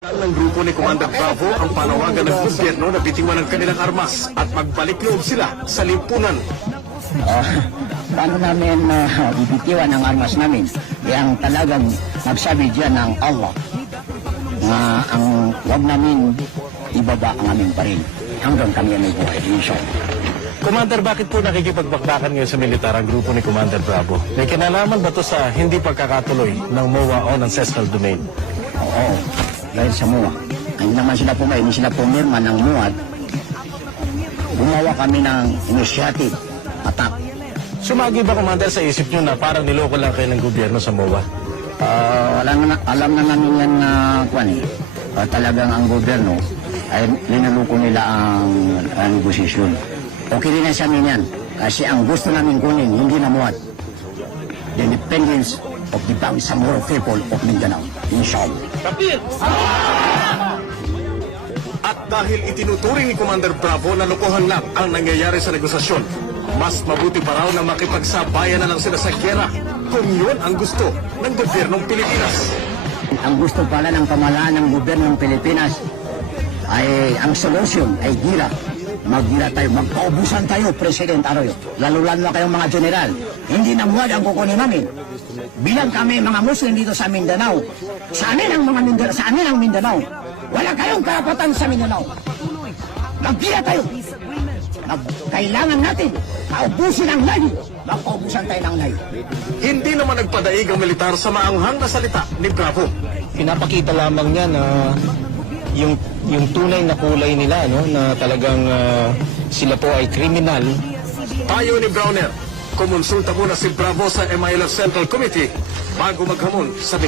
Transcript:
Ng grupo ni Commander Bravo ang panawagan ng gobyerno na bitiwan ang kanilang armas at magbalik loob sila sa lipunan. Paano namin bibitiwan ang armas namin? Yang talagang nagsabi diyan ng Allah na ang huwag namin ibaba ang aming baril hanggang kami may buhay. Inshallah. Commander, bakit po nakikipagbakbakan ngayon sa militar ang grupo ni Commander Bravo? May kinalaman ba to sa hindi pagkakatuloy ng MOA o ng Ancestral Domain? Oo, dahil sa MOA. Hindi naman sila hindi sila pumirma ng MOA. Gumawa kami ng initiative, attack. Sumagi ba, Commander, sa isip nyo na parang niloko lang kayo ng gobyerno sa MOA? Alam na namin yan na talagang ang gobyerno ay linaloko nila ang negosasyon. Okay rin na sa amin yan kasi ang gusto namin kunin hindi na MOA. The independence of the Bangsamoro people of Mindanao. Inshallah. At dahil itinuturing ni Commander Bravo na lokohan lang ang nangyayari sa negosasyon, mas mabuti pa raw na makipagsabayan na lang sila sa giyera kung yun ang gusto ng gobyernong Pilipinas. Ang gusto pala ng pamahalaan ng gobyerno ng Pilipinas ay ang solusyon ay gira. Maggira tayo, magpaubusan tayo, President Arroyo. Lalo-lalo na kayong mga general. Hindi na muwad ang kukunin namin. Bilang kami mga Muslim dito sa Mindanao, sa amin ang mga Mindanao, sa amin ang Mindanao. Wala kayong karapatan sa Mindanao. Maggira tayo. Kailangan natin paubusin ang lahi. Magpaubusan tayo ng lahi. Hindi naman nagpadaig ang militar sa maanghang na salita ni Bravo. Pinapakita lamang niya na yung tunay na kulay nila, no, na talagang sila po ay kriminal. Tayo ni Browner, kumonsulta muna si Bravo sa MILF Central Committee bago maghamon sa